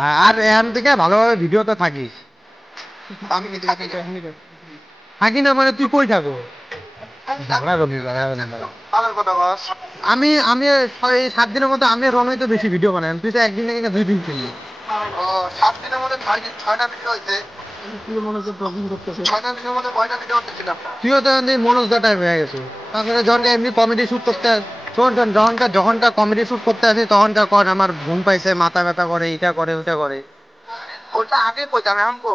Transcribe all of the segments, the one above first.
আর এখান থেকে ভালোভাবে ভিডিওতে থাকিস। আমি থাকি না মানে তুই কই থাকো? আমি আমি এই 7 দিনের মধ্যে আমি রনই তো বেশি ভিডিও বানাই, তুই তো একদিন থেকে 2 দিন ছিলি। 7 দিনের মধ্যে 6টা ভিডিও হয়েছে। তুইও তো মনোজদা টাইপ হয়ে গেছো। তারপরে যখন এমনি কমেডি শুট করতে যখনটা কমেডি শুট করতে আসি তখনটা কর আমার ঘুম পাইছে, মাথা ব্যথা করে, এটা করে ওটা করে। ওটা আগে কইতাম, এখন কো।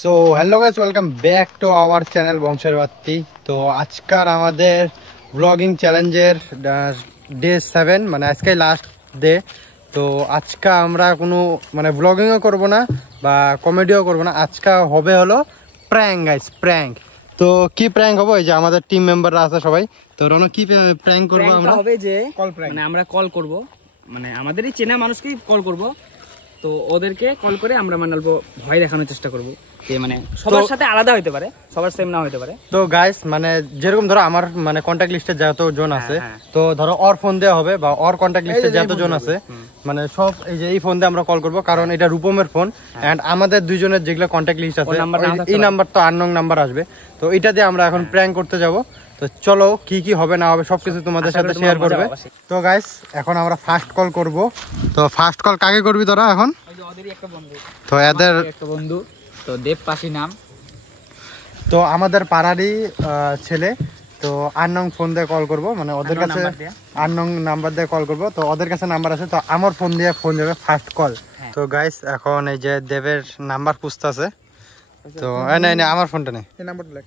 So hello guys, welcome back to our channel বংশের বাত্তি। তো আজকাল আমাদের ব্লগিং চ্যালেঞ্জের ডে 7, মানে আজকে লাস্ট ডে। তো আজকে আমরা কোনো মানে ব্লগিংও করব না বা কমেডিও করব না, আজকে হবে হলো প্র্যাঙ্ক গাইস, প্র্যাঙ্ক। তো কি প্র্যাঙ্ক হবে? এই যে আমাদের টিম মেম্বাররা আছে সবাই, তো রনো কি প্র্যাঙ্ক করব আমরা? হবে যে কল প্র্যাঙ্ক, মানে আমরা কল করব, মানে আমাদেরই চেনা মানুষকেই কল করব। তো ওদেরকে কল করে আমরা মানে অল্প ভয় দেখানোর চেষ্টা করব যে মানে সবার সাথে আলাদা হতে পারে, সবার সেম না হতে পারে। তো গাইস মানে যেরকম ধরো আমার মানে কন্ট্যাক্ট লিস্টে যত জন আছে, তো ধরো ওর ফোন দেওয়া হবে বা ওর কন্ট্যাক্ট লিস্টে যত জন আছে মানে সব এই যে এই ফোন দিয়ে আমরা কল করব, কারণ এটা রূপমের ফোন এন্ড আমাদের দুইজনের যেগুলো কন্ট্যাক্ট লিস্ট আছে এই নাম্বার তো আননোন নাম্বার আসবে। তো এটা দিয়ে আমরা এখন প্র্যাঙ্ক করতে যাব। তো চলো কি কি হবে না হবে সবকিছু তোমাদের সাথে শেয়ার করবে। তো গাইস এখন আমরা ফার্স্ট কল করব। তো ফার্স্ট কল কাকে করবি তোরা এখন? ওদেরই একটা বন্ধু, তো এদের একটা বন্ধু, তো দেবপাশি নাম। তো আমাদের পাড়ারই ছেলে। তো আননোন ফোন দিয়ে কল করব, মানে ওদের কাছে আননোন নাম্বার দিয়ে কল করব। তো ওদের কাছে নাম্বার আছে, তো আমার ফোন দিয়ে ফোন যাবে ফার্স্ট কল। তো গাইস এখন এই যে দেবের নাম্বার খুঁজতেছে। তো না আমার ফোনটা নেই, এই নাম্বারটা লেখ।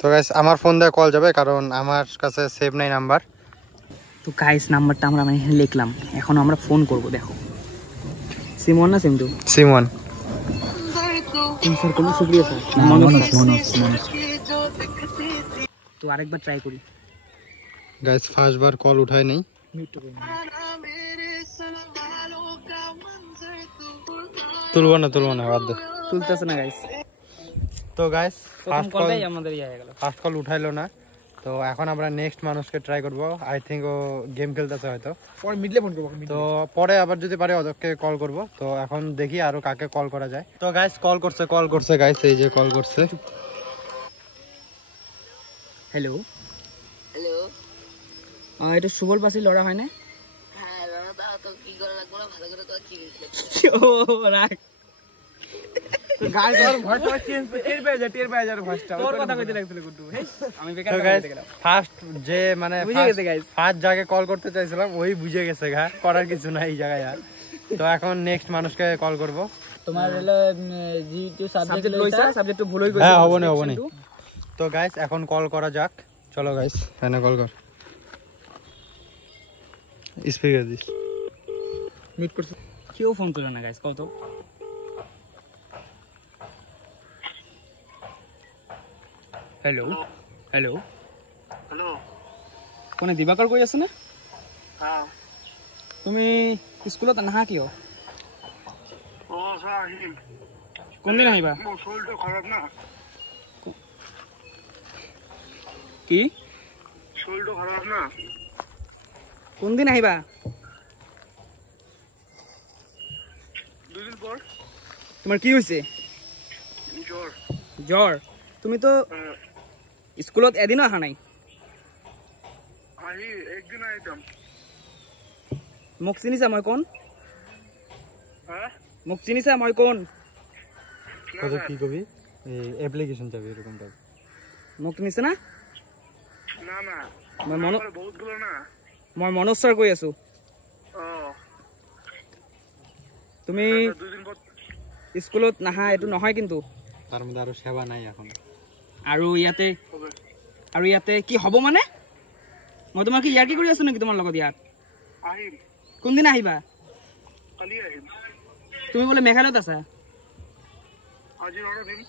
তো গাইস আমার ফোন দিয়ে কল যাবে, কারণ আমার কাছে সেভ নাই নাম্বার। তো গাইস নাম্বারটা আমরা মানে লিখলাম, এখন আমরা ফোন করব। দেখো সিম1 না সিম2? সিম1। স্যার কোন সুপ্রিয়া স্যার, মনোজ। তো আরেকবার ট্রাই করি। গাইস ফার্স্ট বার কল উঠায় নাই। তুলবো না বাদ দে, তুলতেছে না গাইস। তো গাইস ফার্স্ট কলটাই আমাদের ইয়া হয়ে গেল, ফার্স্ট কল উঠাইলো না। তো এখন আমরা নেক্সট মানুষকে ট্রাই করব। আই থিঙ্ক ও গেম খেলতেছে হয়তো, পরে মিডলে ফোন করব। তো পরে আবার যদি পারে ওদেরকে কল করব। তো এখন দেখি আরো কাকে কল করা যায়। তো গাইস কল করছে গাইস, এই যে কল করছে। হ্যালো এটা সুবল পাশে লড়া হয় না? হ্যাঁ দাদা, তো কি করে লাগবো না, ভালো করে তো কি ও রাখ গাইস আর ভয়েসটা টের পেয়ে যার ভয়েসটা তোর কথা কইতে লাগছিল গুড্ডু। আমি বেকার কইতে গেলাম। ফার্স্ট যে মানে বুঝে গেছে গাইস, ফার্স্ট জায়গায় কল করতে চাইছিলাম ওই বুঝে গেছে গা, করার কিছু নাই এই জায়গায় আর। তো এখন নেক্সট মানুষকে কল করব। তোমার হলো জি2 সাবজেক্ট লইছা, সাবজেক্ট ভুল হই গেছে। হ্যাঁ হবে না। তো গাইস এখন কল করা যাক, চলো গাইস এনে কল কর। স্পিকার দিস, মিট করছ। কেউ ফোন করলো না গাইস, কত হ্যালো কোনে দিবাকর কই আছে না? হ্যাঁ তুমি স্কুলত নাহা কিয়? ও স্যার আহিম। কোনদিন আহিবা? মোর শরীরটা খারাপ না। কি শরীরটা খারাপ না? কোনদিন আহিবা? 2 দিন পর। তোমার কি হইছে? জ্বর। তুমি তো স্কুলত এদিনও আহা নাই। আহি একদিন আইতাম। মোক চিনিছা মই কোন? হ্যাঁ মোক চিনিছা মই কোন? কত কি কবি এই অ্যাপ্লিকেশন চাবি এরকম টাইপ। মোক চিনিছা না? না মই বহুত গুলো না। মই মনোজ স্যার কই আছো। ও তুমি 2 দিন পর স্কুলত নাহা এটো নহয় কিন্তু। তার মধ্যে আরো সেবা নাই এখন। আৰু ইয়াতে কি হব মানে? মই তোমাক কি ইয়াৰ কি কৰি আছো নেকি তোমাৰ লগত ইয়াত? আহিম। কোনদিন আহিবা? কালি আহিম। তুমি বোলে মেঘালয়ত আছা। আজি ৰওনা দিম।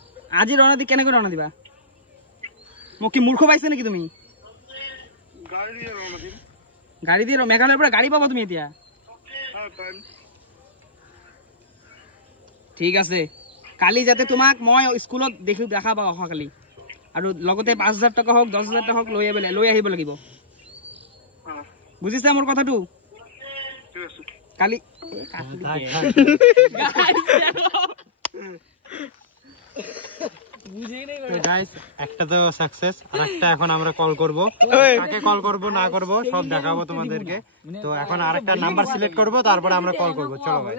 আজি ৰওনা দি কেনেকৈ ৰওনা দিবা? মোক কি মূৰ্খ পাইছে নেকি তুমি? গাড়ী দিয়ে ৰওনা দিম। গাড়ী দিয়ে মেঘালয়ৰ পৰা গাড়ী পাবা তুমি এতিয়া? হ্যাঁ টাইম। ঠিক আছে, কালি যাতে তোমাক মই স্কুলত দেখা পাওঁ অহাকালি, আৰু লগতে 5,000 টকা হওক 10,000 টকা হওক লৈ আহিব লাগিব। বুজিছা মোৰ কথাটো? কালি গাইস একটা তো সাকসেস, আরেকটা এখন আমরা কল করব, কাকে কল করব না করব সব দেখাবো তোমাদেরকে। তো এখন আরেকটা নাম্বার সিলেক্ট করব, তারপরে আমরা কল করব। চলো ভাই।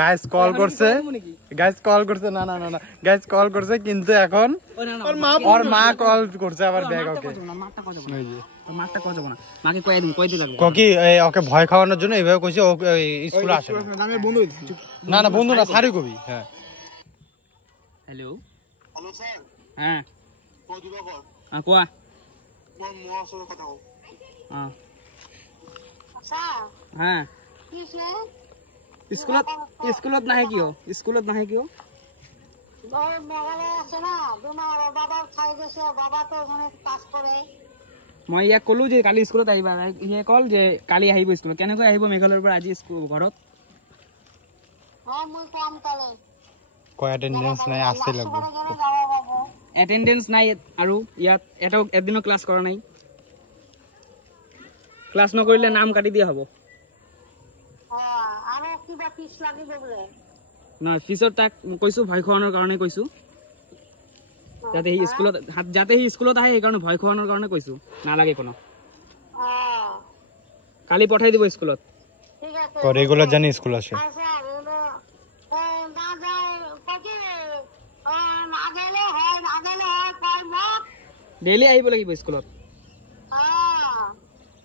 গাইস কল করছে, না না না না গাইস কল করছে, কিন্তু এখন ওর মা কল করছে আবার ব্যাগ। ওকে মারটা কত না, মাকে কই দিন লাগবে ককি ওকে ভয় খাওয়ানোর জন্য এইভাবে কইছে ও স্কুলে আসে না। আমি বন্ধু না না বন্ধু না, সারি কবি। হ্যাঁ হ্যালো হ্যালো স্যার, হ্যাঁ কই দিবাকর কোয়া কোন মোর সাথে কথা কও। হ্যাঁ স্কুলত নাহে কিয়? স্কুলত নাহে কিয়? মই ইয়াক কলো যে কালি স্কুলত আহিবা, ইয়ে কল যে কালি আহিব স্কুলত। কেনেকৈ আহিব মেঘালয়ৰ পৰা আজি স্কুল ঘৰত? কয় অ্যাটেন্ডেন্স নাই, আসতে লাগবে। অ্যাটেন্ডেন্স নাই আৰু ইয়াত এটাও একদিনো ক্লাছ কৰা নাই। ক্লাছ নকৰিলে নাম কাটি দিয়া হ'ব। নহয় ফিজৰ তাক কৈছো ভয় খোৱানোর কাৰণে কৈছো, যাতে সি স্কুলত আহে সেইকাৰণে ভয় খোৱানোর কাৰণে কৈছো, নালাগে কোনো। কালি পঠাই দিব স্কুলত। রেগুলার জানি স্কুল আসে। ডেইলি আহিব লাগিব স্কুলত,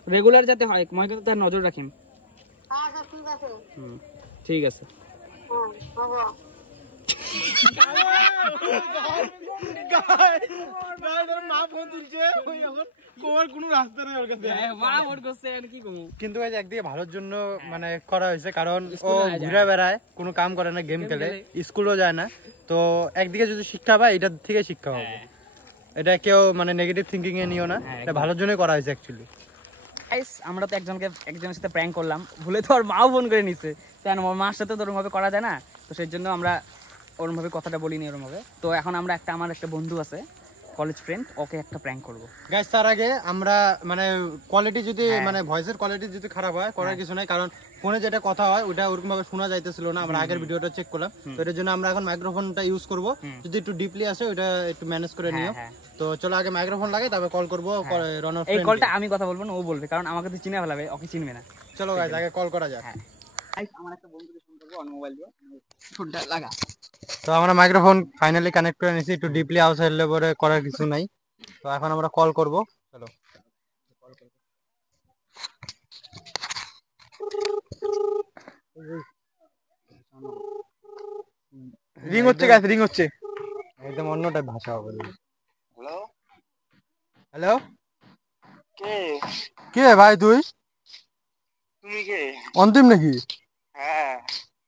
রেগুলার যাতে হয়, মই কিন্তু তাৰ নজর ৰাখিম। ঠিক আছে। কিন্তু একদিকে ভালোর জন্য মানে করা হয়েছে, কারণ ও ঘুরে বেড়ায়, কোনো কাম করে না, গেম খেলে, স্কুলও যায় না। তো একদিকে যদি শিক্ষা পায়, এটার থেকে শিক্ষা হবে। এটা কেউ মানে নেগেটিভ থিঙ্কিং এ নিও না, এটা ভালোর জন্যই করা হয়েছে অ্যাকচুয়ালি। আমরা তো একজনের সাথে প্র্যাঙ্ক করলাম, ভুলে তো ওর মাও ফোন করে নিছে। কেন ওর মার সাথে তো ওরমভাবে করা যায় না, তো সেই জন্য আমরা ওরমভাবে কথাটা বলিনি ওরমভাবে। তো এখন আমরা আমার একটা বন্ধু আছে, কলেজ ফ্রেন্ড, ওকে একটা প্র্যাঙ্ক করবো। গাইস তার আগে আমরা মানে কোয়ালিটি যদি মানে ভয়েসের কোয়ালিটি যদি খারাপ হয়, করার কিছু নাই, কারণ ফোনে যেটা কথা হয় ওটা ওরকম ভাবে শোনা যাইতেছিল না। আমরা আগের ভিডিওটা চেক করলাম, তো এর জন্য আমরা এখন মাইক্রোফোনটা ইউজ করব। যদি একটু ডিপলি আসে ওটা একটু ম্যানেজ করে নিও। তো চলো আগে মাইক্রোফোন লাগাই, তারপর কল করব রনর ফ্রেন্ড। এই কলটা আমি কথা বলবো না, ও বলবে, কারণ আমাকে তো চিনে ফেলাবে, ওকে চিনবে না। চলো গাইস আগে কল করা যাক। আমার একটা বন্ধুকে ফোন করবো অন মোবাইল দিয়ে, ফোনটা লাগা। তো আমরা মাইক্রোফোন ফাইনালি কানেক্ট করে নিয়েছি, একটু ডিপলি আওয়াজ হলে পরে করার কিছু নাই। তো এখন আমরা কল করব। চলো রিং হচ্ছে গাইস, রিং হচ্ছে। একদম অন্য টাইপ ভাষা হবে। হ্যালো হ্যালো, কে কে ভাই তুই? তুমি কে? অন্তিম নাকি? হ্যাঁ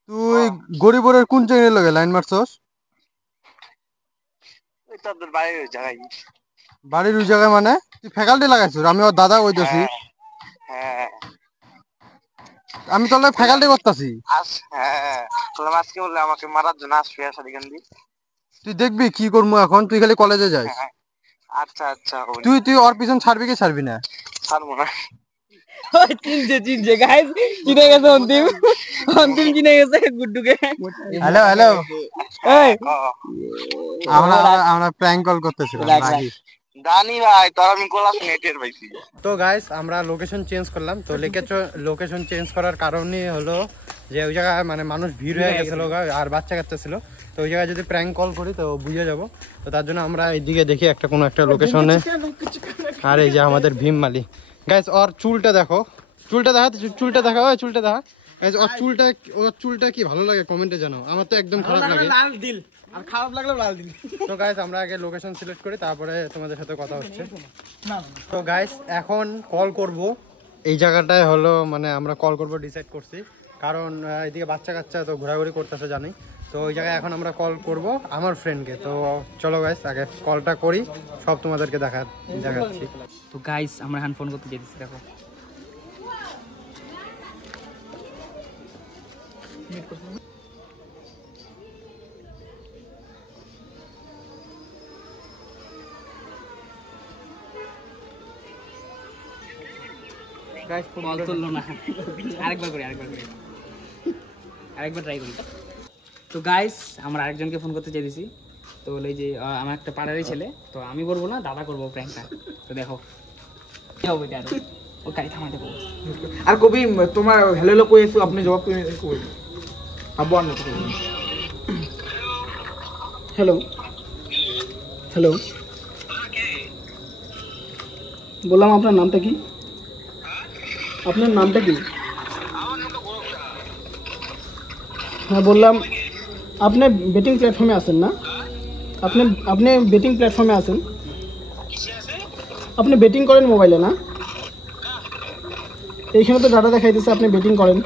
তুই গরিবরের কোন চ্যানেলে লগে লাইন মারছস? ওই তোদের বাইরে জায়গায়। বাড়ির ওই জায়গায় মানে তুই ফ্যাকাল্টি লাগাইছিস? আমি ওর দাদা কইতাছি। হ্যাঁ আমি তোর লাগে ফ্যাকাল্টি করতেছি। হ্যাঁ তোরা আজকে বললে আমাকে মারার জন্য আসবি, আসা দিকেন দি। তুই দেখবি কি করবো এখন, তুই খালি কলেজে যাস। আচ্ছা আচ্ছা তুই ওর পিছন ছাড়বি কি ছাড়বি না? ছাড়বো না। চিনছে গাইস, চিনে গেছে অন্তিম চিনে গেছে গুড্ডুকে। হ্যালো হ্যালো, এই আমরা প্র্যাঙ্ক কল করতেছিলাম নাকি? জানি ভাই, তোর আমি ক্লাস নেটের পাইছি। তো গাইস আমরা লোকেশন চেঞ্জ করলাম। তো লোকেশন চেঞ্জ করার কারণই হলো যে ওই জায়গায় মানে মানুষ ভিড় হয়ে গেছিল আর বাচ্চা কাচ্চা ছিল। তো ওই জায়গায় যদি প্র্যাঙ্ক কল করি তো বুঝে যাব। তো তার জন্য আমরা এইদিকে দেখি একটা কোনো একটা লোকেশনে। আর এই যে আমাদের ভীম মালি গাইস, ওর চুলটা দেখো, চুলটা দেখা, চুলটা দেখা, ওই চুলটা দেখা। ওর চুলটা কি ভালো লাগে কমেন্টে জানাও। আমার তো একদম খারাপ লাগে, লাল দিল, আর খারাপ লাগলো লাল দিল। তো গাইস আমরা আগে লোকেশন সিলেক্ট করি, তারপরে তোমাদের সাথে কথা হচ্ছে। তো গাইস এখন কল করব এই জায়গাটায় হলো মানে আমরা কল করব ডিসাইড করছি, কারণ এদিকে বাচ্চা কাচ্চা তো ঘোরাঘুরি করতেছে জানি। তো ওই জায়গায় এখন আমরা কল করব আমার ফ্রেন্ডকে। তো চলো গাইস আগে কলটা করি, সব তোমাদেরকে দেখাচ্ছি। তো গাইস আমরা এখন ফোন করতে যেতেছি, দেখো গাইস কল তুললো না। আরেকবার ট্রাই করি। তো গাইস আমরা আরেকজনকে ফোন করতে চাইছি। তো বলে যে আমার একটা পাড়ারই ছেলে, তো আমি করবো না, দাদা করবো প্র্যাঙ্কটা। তো দেখো কি হবে এটা। আরো ও গাড়ি থামাতে বলবো। আর কবি তোমার হ্যালো হ্যালো কইছো, আপনি জবাব করে কই আব্বু আন্না তো হ্যালো হ্যালো, বললাম আপনার নামটা কি? আপনার নামটা কি? হ্যাঁ বললাম, আপনি বেটিং প্ল্যাটফর্মে আছেন না? আপনি আপনি বেটিং প্ল্যাটফর্মে আছেন? আপনি বেটিং করেন মোবাইলে না? এইখানে তো ডাটা দেখাইতেছে আপনি বেটিং করেন।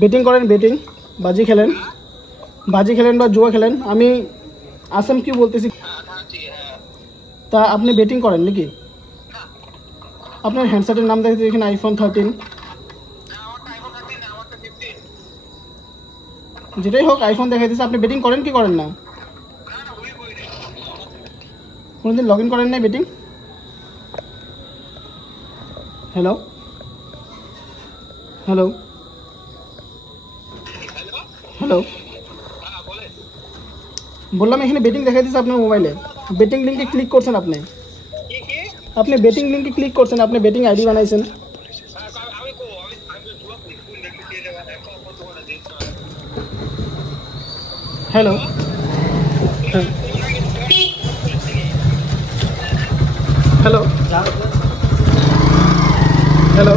বেটিং করেন, বেটিং বাজি খেলেন, বাজি খেলেন বা জুয়া খেলেন। আমি আসাম কি বলতেছি, তা আপনি বেটিং করেন নাকি? আপনার হ্যান্ডসেটের নাম দেখতে এখানে আইফোন 13, যেটাই হোক আইফোন দেখাইতেছে। আপনি বেটিং করেন কি করেন না? কোনোদিন লগ ইন করেন নাই বেটিং? হ্যালো হ্যালো হ্যালো, বললাম এখানে বেটিং দেখাইতেছে আপনার মোবাইলে। বেটিং লিঙ্কে ক্লিক করছেন আপনি, আপনি বেটিং লিঙ্কে ক্লিক করছেন, আপনি বেটিং আইডি বানাইছেন। হ্যালো হ্যালো হ্যালো,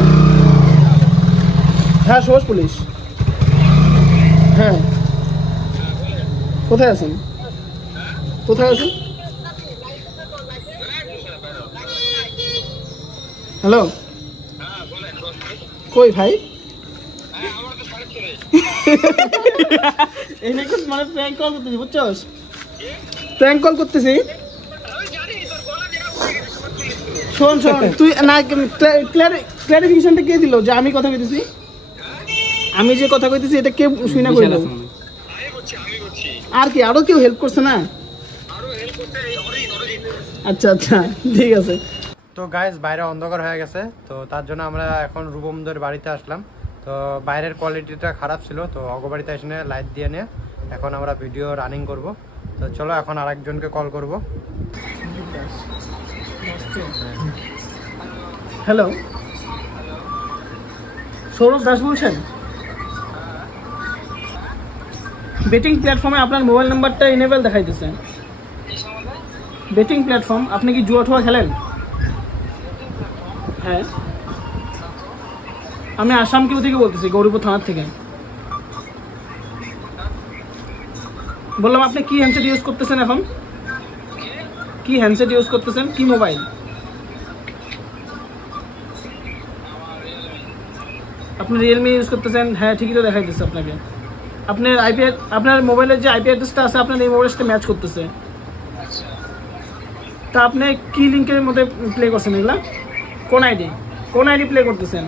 হ্যাঁ সুভাষ পুলিশ। হ্যাঁ কোথায় আছেন? কোথায় আছেন? হ্যালো কই ভাই? এই নাকি মানে প্র্যাঙ্ক কল করতেছি, বুঝছস? প্র্যাঙ্ক কল করতেছি। শোন শোন, তুই না ক্লারিফিকেশনটা কে দিল যে আমি কথা কইতেছি? আমি যে কথা কইতেছি এটা কে শুনা কইল? আর কি আরো কেউ হেল্প করছে না? আচ্ছা আচ্ছা ঠিক আছে। তো গাইস বাইরে অন্ধকার হয়ে গেছে, তো তার জন্য আমরা এখন রূপমদের বাড়িতে আসলাম। তো বাইরের কোয়ালিটিটা খারাপ ছিল, তো অগবাড়িতে এসে লাইট দিয়ে নিয়ে এখন আমরা ভিডিও রানিং করব। তো চলো এখন আরেকজনকে কল করব। হ্যালো সৌরভ দাস বলছেন? বেটিং প্ল্যাটফর্মে আপনার মোবাইল নাম্বারটা এনেবল দেখাইতেছে। বেটিং প্ল্যাটফর্ম, আপনি কি জুয়া টুয়া খেলেন? হ্যাঁ, আমি আসাম কিউ থেকে বলতেছি, গৌরীপুর থানার থেকে। বললাম আপনি কি হ্যান্ডসেট ইউজ করতেছেন এখন? কি হ্যান্ডসেট ইউজ করতেছেন, কি মোবাইল? আপনি রিয়েলমি ইউজ করতেছেন? হ্যাঁ ঠিকই তো দেখাইতেছে আপনাকে। আপনার আইপি, আপনার মোবাইলের যে আইপি অ্যাড্রেসটা আছে আপনার এই মোবাইলের সাথে ম্যাচ করতেছে। তা আপনি কি লিঙ্কের মধ্যে প্লে করছেন এগুলা? কোন আইডি, কোন আইডি প্লে করতেছেন?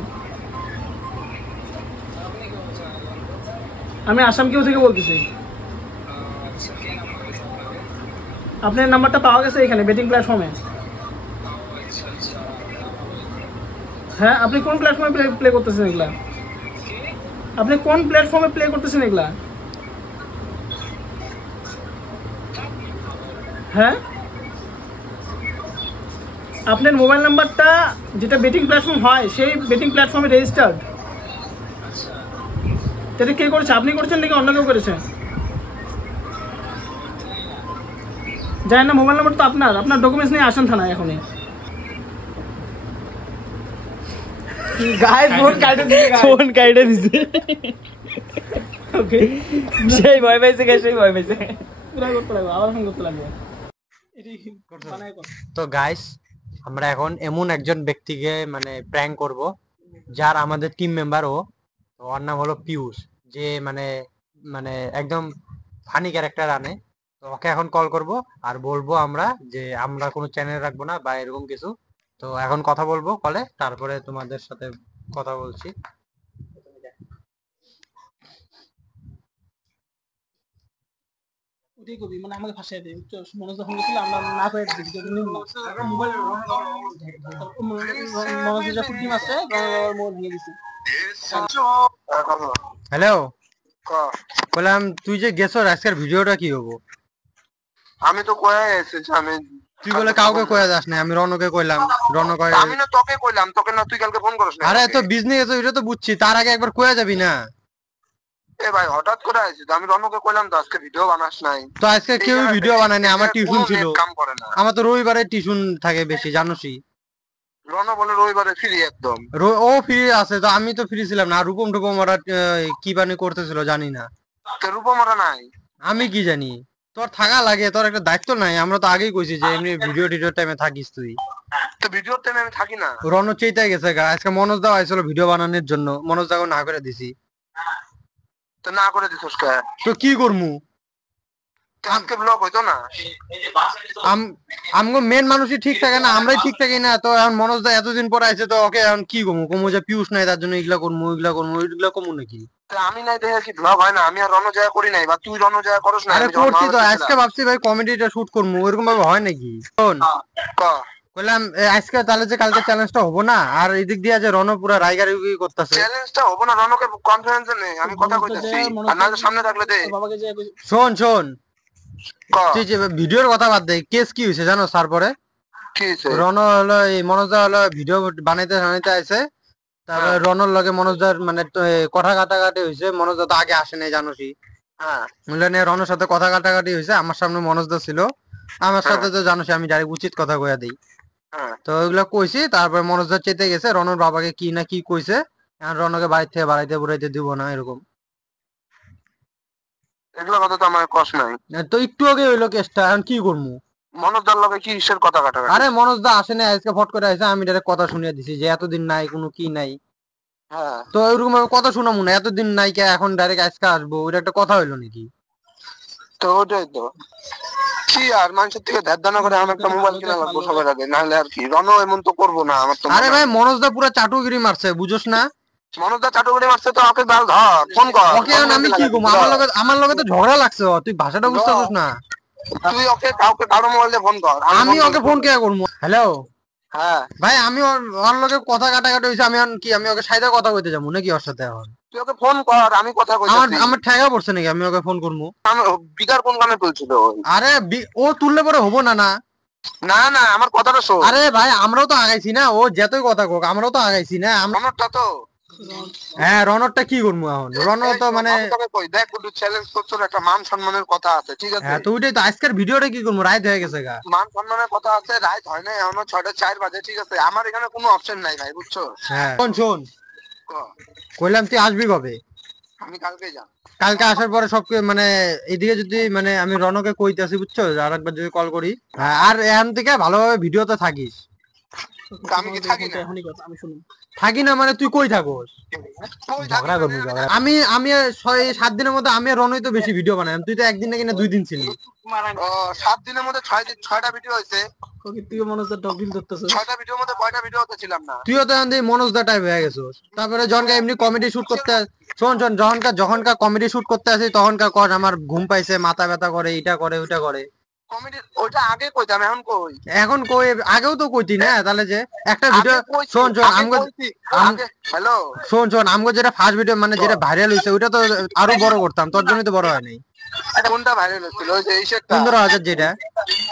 আমি আসাম কিউ থেকে বলতেছি। আপনার নাম্বারটা পাওয়া গেছে এখানে বেটিং প্ল্যাটফর্মে। হ্যাঁ, আপনি কোন প্ল্যাটফর্মে প্লে করতেছেন এগুলা? আপনি কোন প্ল্যাটফর্মে প্লে করতেছেন এগুলা? হ্যাঁ, আপনার মোবাইল নাম্বারটা যেটা বেটিং প্ল্যাটফর্ম হয় সেই বেটিং প্ল্যাটফর্মে রেজিস্টার্ড। এটা কে করেছে, আপনি করেছেন নাকি অন্য কেউ করেছে? জানেন না, মোবাইল নাম্বার তো আপনার। আপনার ডকুমেন্টস নিয়ে আসেন থানায় এখনই। গাইস ফোন কাটে দিছে, ফোন কাটে দিছে। ওকে, সেই ভয় পাইছে গাইস, সেই ভয় পাইছে। পুরো করতে লাগবে, আবার ফোন করতে লাগবে। তো গাইস আমরা এখন এমন একজন ব্যক্তিকে মানে প্র্যাঙ্ক করব যার আমাদের টিম মেম্বার ও, তো ওর নাম হলো পিয়ুষ, যে মানে মানে একদম ফানি ক্যারেক্টার আনে। তো ওকে এখন কল করব আর বলবো আমরা যে আমরা কোনো চ্যানেল রাখবো না বা এরকম কিছু। তো এখন কথা বলবো কলে, তারপরে তোমাদের সাথে কথা বলছি। ওটাই করবি, মানে আমাকে ফাঁসিয়ে দেয়। মনোজ যখন গেছিল আমরা না করে মনোজ যখন টিম আছে মোবাইল ভেঙে দিচ্ছে। হ্যালো, বললাম তুই যে গেছো আজকের ভিডিওটা কি হবো? আমি তো কয়ে এসেছি, আমি তুই বলে কাউকে কয়ে যাস না, আমি রনকে কইলাম, রন কয়ে আমি না তোকে কইলাম, তোকে না তুই কালকে ফোন করিস না। আরে তো বিজনেস এটা তো বুঝছি, তার আগে একবার কয়ে যাবি না? এ ভাই হঠাৎ করে আইছিস, আমি রনকে কইলাম তো আজকে ভিডিও বানাস নাই। তো আজকে কেউ ভিডিও বানায়নি, আমার টিউশন ছিল। কাম করে না, আমার তো রবিবারে টিউশন থাকে বেশি, জানোসই। রন বলে রবিবারে ফ্রি একদম। ও ফ্রি আছে, তো আমি তো ফ্রি ছিলাম না। আর রূপম টুপম ওরা কি বানি করতেছিল জানি না। রূপমরা নাই, আমি কি জানি? তোর থাকা লাগে, তোর একটা দায়িত্ব নাই? আমরা তো আগেই কইছি যে এমনি ভিডিও টিডিও টাইমে থাকিস তুই। তো ভিডিওর টাইমে আমি থাকি না। রন চেইতে গেছে গা, আজকে মনোজ দা আইছিল ভিডিও বানানোর জন্য, মনোজ দাকে না করে দিছি। তো না করে দিছস কে? তো কি করমু? আজকে ব্লগ হইতো না। আমগো মেন মানুষই ঠিক থাকে না, আমরাই ঠিক থাকি না। তো এখন মনোজ দা এতদিন পর আইছে, তো ওকে এখন কি কমু? কমু যে পিউষ নাই তার জন্য এগুলা করমু, এগুলা করমু, এগুলা কমু নাকি? আমি নাই দেখে কি ব্লগ হয় না? আমি আর রন জায়গা করি নাই, বা তুই রন জায়গা করস না? আরে করছি তো, আজকে ভাবছি ভাই কমেডিটা শুট করমু, এরকম ভাবে হয় নাকি? শোন, কইলাম আজকে তাহলে যে কালকে চ্যালেঞ্জটা হবো না, আর এদিক দিয়ে যে রন পুরা রাইগারি করতেছে। চ্যালেঞ্জটা হবো না, রনকে কনফারেন্সে নেই, আমি কথা কইতেছি। আর না সামনে থাকলে দে। বাবাকে যে শোন শোন, তুই যে ভিডিওর কথা বাদ দে, কেস কি হয়েছে জানো? তারপরে কি হইছে? রন হলো এই মনোজদা হলো ভিডিও বানাইতে আছে, তারপরে রনর লগে মনোজদার মানে কথা কাটাকাটি হয়েছে। মনোজদা তো আগে আসে নাই, জানোসই। হ্যাঁ, রনের সাথে কথা কাটাকাটি হয়েছে, আমার সামনে মনোজদা ছিল, আমার সাথে তো জানোসই আমি ডাইরেক্ট উচিত কথা কইয়া দিই। তো ওইগুলা কইছি, তারপরে মনোজদা চেতে গেছে, রনর বাবাকে কি না কি কইছে, এখন রনকে বাড়ি থেকে বাড়াইতে বুড়াইতে দিব না এরকম। এগুলো কথা তো আমার কষ্ট নাই। তো একটু আগে হইলো কেসটা, এখন কি করবো? মনোজদার লগে কি ঈশ্বর কথা কাটাকাটি? আরে মনোজদা আসে নাই, আজকে ফট করে আসে, আমি ডাইরেক্ট কথা শুনিয়ে দিছি যে এতদিন নাই, কোনো কি নাই। হ্যাঁ, তো এরকম ভাবে কথা শোনাবো না, এতদিন নাই কে এখন ডাইরেক্ট আজকে আসবো, ওইটা একটা কথা হইলো নাকি? তো ওটাই তো। কি আর মানুষের থেকে ধ্যান ধারণা করে আমার একটা মোবাইল কিনা লাগবো সবার আগে, নাহলে আর কি। রন এমন তো করবো না আমার তো। আরে ভাই মনোজদা পুরো চাটুগিরি মারছে, বুঝোস না? মনোজদা চাটুগুড়ি মারছে, তো ওকে ধর, ফোন কর। ওকে এখন আমি কি করবো? আমার লগে তো ঝগড়া লাগছে, তুই ভাষাটা বুঝতে পারছিস না? তুই ওকে কারো মোবাইল দিয়ে ফোন কর। আমি ওকে ফোন কে করবো? হ্যালো হ্যাঁ ভাই, আমি ওর লগে কথা কাটাকাটি হয়েছে, আমি এখন কি আমি ওকে সাইডে কথা কইতে যাবো নাকি ওর সাথে? এখন তুই ওকে ফোন কর, আমি কথা কইতেছি। আমার ঠেকা পড়ছে নাকি আমি ওকে ফোন করবো? বিকার কোন কামে তুলছিল? আরে ও তুললে পরে হবো না? না না না, আমার কথাটা শোন। আরে ভাই আমরাও তো আগাইছি না, ও যতই কথা কোক আমরাও তো আগাইছি না। আমারটা তো হ্যাঁ, রনরটা কি করবো এখন? রনর তো মানে দেখ চ্যালেঞ্জ করছো, একটা মান সম্মানের কথা আছে, ঠিক আছে? হ্যাঁ, তো ওইটাই তো। আজকের ভিডিওটা কি করবো? রাইত হয়ে গেছে গা। মান সম্মানের কথা আছে, রাইট হয় না এখনো 6:04 বাজে, ঠিক আছে? আমার এখানে কোনো অপশন নাই ভাই, বুঝছো? হ্যাঁ শোন, কইলাম তুই আসবি কবে? আমি কালকেই যাম। কালকে আসার পরে সব মানে এদিকে যদি মানে আমি রনকে কইতেছি, বুঝছো, আর একবার যদি কল করি। হ্যাঁ, আর এখান থেকে ভালোভাবে ভিডিওতে থাকিস। আমি কি থাকি না? আমি শুনুন, থাকি না মানে তুই কই থাকোস? ঝগড়া করবি ঝগড়া। আমি 6-7 দিনের মধ্যে আমি আর রনই তো বেশি ভিডিও বানাই, তুই তো একদিন নাকি না 2 দিন ছিলি। 7 দিনের মধ্যে 6টা ভিডিও হয়েছে। তুই মনোজদার ডগিল ধরতেছ। 6টা ভিডিওর মধ্যে কয়টা ভিডিও হতে ছিলাম না? তুইও তো এখন মনোজদা টাইপ হয়ে গেছিস। তারপরে যখনকার এমনি কমেডি শুট করতে শোন যখনকার কমেডি শুট করতে আসি, তখনকার কর আমার ঘুম পাইছে, মাথা ব্যথা করে, এটা করে ওইটা করে। কমেডি ওইটা আগে কইতাম, এখন কই? এখন কই? আগেও তো কইতি না। তাহলে যে একটা ভিডিও শোন হ্যালো শোন আমগো যেটা ফার্স্ট ভিডিও মানে যেটা ভাইরাল হইছে, ওইটা তো আরো বড় করতাম, তোর জন্যই তো বড় হয় নাই। কোনটা ভাইরাল হচ্ছিল? ওই যে এইটা 15,000 যেটা।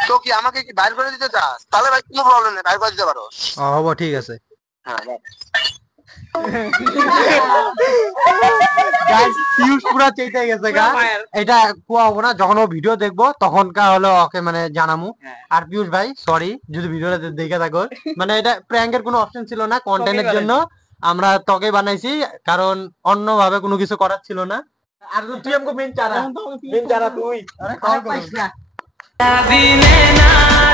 তো কি আমাকে কি বাইর করে দিতে চাস? তাহলে ভাই কোনো প্রবলেম নেই, বাইর করে দিতে পারো। হবো, ঠিক আছে। হ্যাঁ গাইস পিউষ পুরা চেইতে গেছে গা। এটা কোয়া হবো না, যখন ও ভিডিও দেখবো তখনকার হলো ওকে মানে জানামু। আর পিউষ ভাই সরি যদি ভিডিওটা দেখে থাকো, মানে এটা প্র্যাঙ্কের কোনো অপশন ছিল না, কন্টেন্টের জন্য আমরা তোকে বানাইছি, কারণ অন্য ভাবে কোনো কিছু করার ছিল না। আর তুই আমাকে মেন চারা তুই আরে কল করিস না।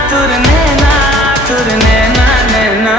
তুরনে না